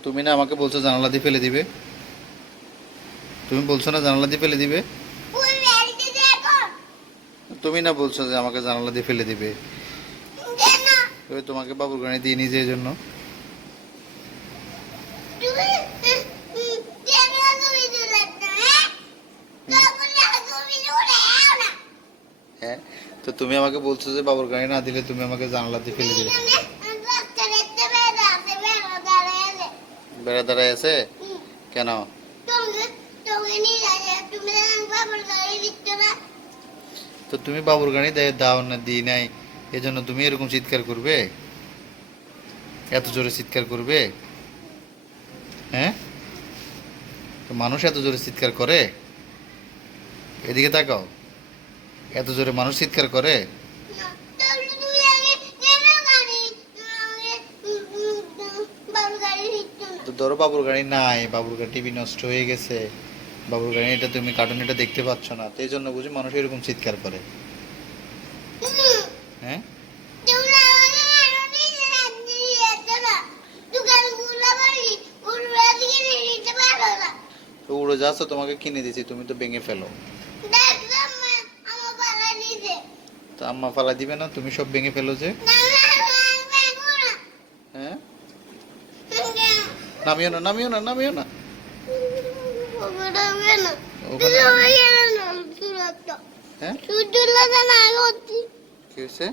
তো তুমি না আমাকে বলছো জানালা দিয়ে ফেলে দিবে, তুমি বলছো না জানালা দিয়ে ফেলে দিবে। তুমি না বলছো যে আমাকে জানালা দিয়ে ফেলে দিবে। ওই তোমাকে বাবুর গাড়ি দিয়ে নিজে এই জন্য। হ্যাঁ, তো তুমি আমাকে বলছো যে বাবুর গাড়ি না দিলে তুমি আমাকে জানালা দিয়ে ফেলে দিবে। বেড়া দাঁড়ায় আছে কেন? তো তুমি বাবুর গাড়ি দাও না দিই নাই, এজন্য তুমি এরকম চিৎকার করবে, এত জোরে চিৎকার করবে? হ্যাঁ, তো মানুষ এত জোরে চিৎকার করে? এদিকে তাকাও, এত জোরে মানুষ চিৎকার করে? তো ধরো বাবুর গাড়ি নাই, বাবুর গাড়ি টিভি নষ্ট হয়ে গেছে, বাবুর গাড়ি এটা তুমি কার্টুন এটা দেখতে পাচ্ছ না, তো এই জন্য বুঝি মানুষ এরকম চিৎকার করে। হ্যাঁ, তো উড়ে যাচ্ছ, তোমাকে কিনে দিয়েছি, তুমি তো ভেঙে ফেলো। তো আম্মা ফালা দিবে না, তুমি সব ভেঙে ফেলো যে। হ্যাঁ, নামিও না, নামিও না, নামিও না। হ্যাঁ, কি হয়েছে?